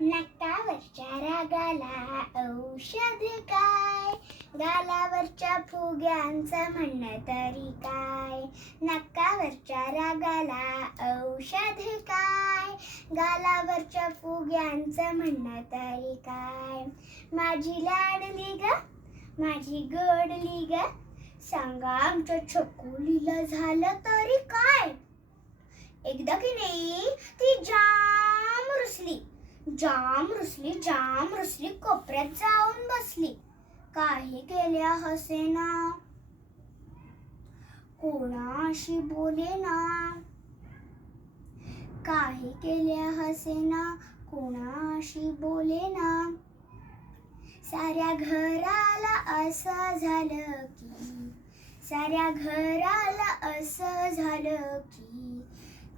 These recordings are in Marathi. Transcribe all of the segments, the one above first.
नकावरच्या रागाला औषध काय, गालावरच्या फुग्यांचं म्हणणं तरी काय. नकावरच्या रागाला औषध काय, गालावरच्या फुग्यांचं म्हणणं तरी काय. माझी लाडली ग, माझी गोडली ग, सांगा आमच्या छकुलीला झालं तरी काय. एकदा की नाही ती जाम रुसली कोपऱ्यात जाऊन बसली. काही केल्या हसेना, कोणाशी बोलेना. काही केल्या हसेना, कोणाशी बोलेना. साऱ्या घराला असं झालं की, साऱ्या घराला असं झालं की,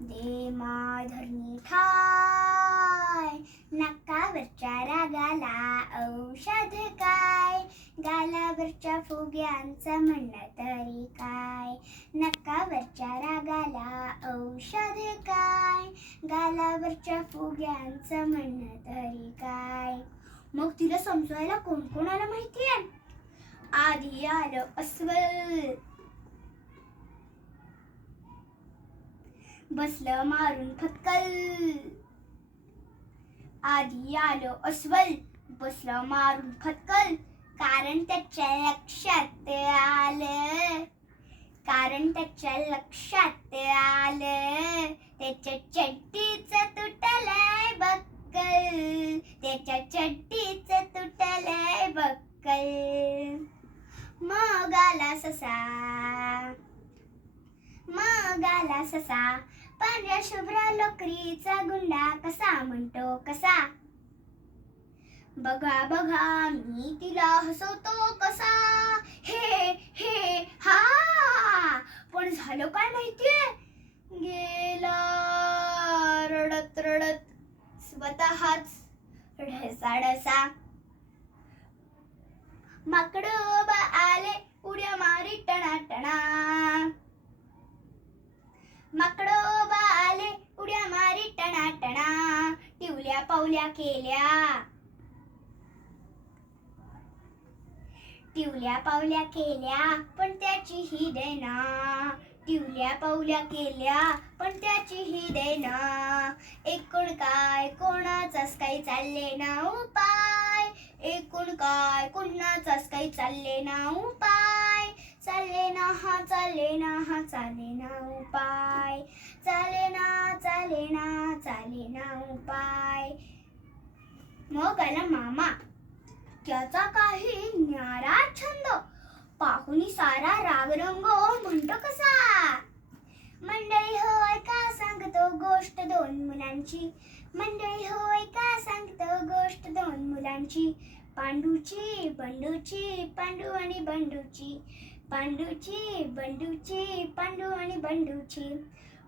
दे माधरणी ठाय. नकावरच्या रागाला औषध काय, गालावरच्या फुग्यांचं म्हणणं तरी काय. नकावरच्या रागाला औषध काय, गालावरच्या फुग्यांचं म्हणणं तरी काय. मग तिला समजवायला कोण कोण आलं माहितीये. आधी आलं अस्वल, बसलं मारून फटकल. आधी आलं अस्वल, बसलं मारून फटकल. कारण त्याच्या लक्षात आलं, कारण त्याच्या लक्षात आलं, त्याच्या चड्डीचं तुटलंय बक्कल, त्याच्या चड्डीचं तुटलंय बक्कल. मग आला ससा, मग आला ससा, पांढऱ्या शुभ्र लोकरीचा गुंडा कसा म्हणतो कसा. बघा बघा मी तिला हसवतो कसा, हे हे हा. पण झालं काय माहितीये, गेला रडत रडत स्वतःच ढसाढसा. माकडोबा आले उड्या मारी टणाटणा, माकडोबा आले उड्या मारी टणाटणा. टिवल्या पावल्या केल्या, टिवल्या पावल्या केल्या पण त्याची ही देना. टिवल्या पावल्या केल्या पण त्याची ही देना. एकूण काय कोणाचाच काही चालले ना उपाय, एकूण काय कोणाचाच काही चालले ना उपाय. चालले ना हा, चालले ना हा, चाले ना उपाय. चाले ना, चाले ना, चाले ना उपाय. मग आला मामा, त्याचा काही न्यारा छंद, पाहुणी सारा रागरंग म्हणतो कसा. मंडळी होय का सांगतो गोष्ट दोन मुलांची, मंडळी होय का सांगतो गोष्ट दोन मुलांची. पांडूची बंडूची, पांडू आणि बंडूची, पांडूची बंडूची, पांडू आणि बंडूची.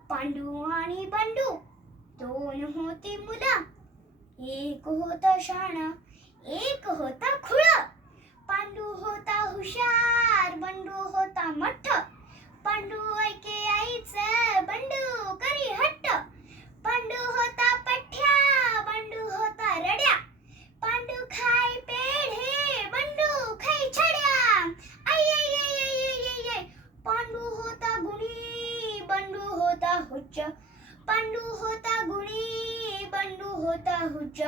पांडू आणि बंडू दोन होती मुलं, एक होता शाणा, एक होता खुळ. पांडू होता हुशार, बंडू होता मठ्ठ. पांडू ऐके आईचं, बंडू करी हट्ट. पांडू होता पठ्या, बंडू होता रड्या. पांडू खाय पेढे, बंडू खाय छड्या. आई आई आई आई आई आई. पांडू होता गुणी, बंडू होता हुच्च. पांडू होता गुणी, बंडू होता हुच्च.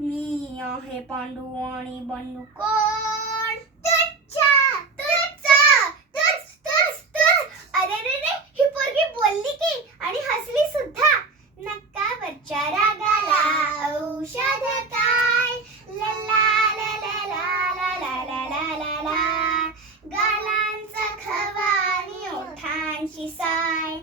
मी आहे पांडू आणि बंडू कोण. तुच्चा तुच्चा तुच तुच तुच. अरे रे रे, ही पोरगी बोलली की आणि हसली सुद्धा. नकावरच्या रागाला औषध काय, ला ला ला ला ला ला ला ला ला ला. गालांचा खवा आणि ओठांची साय,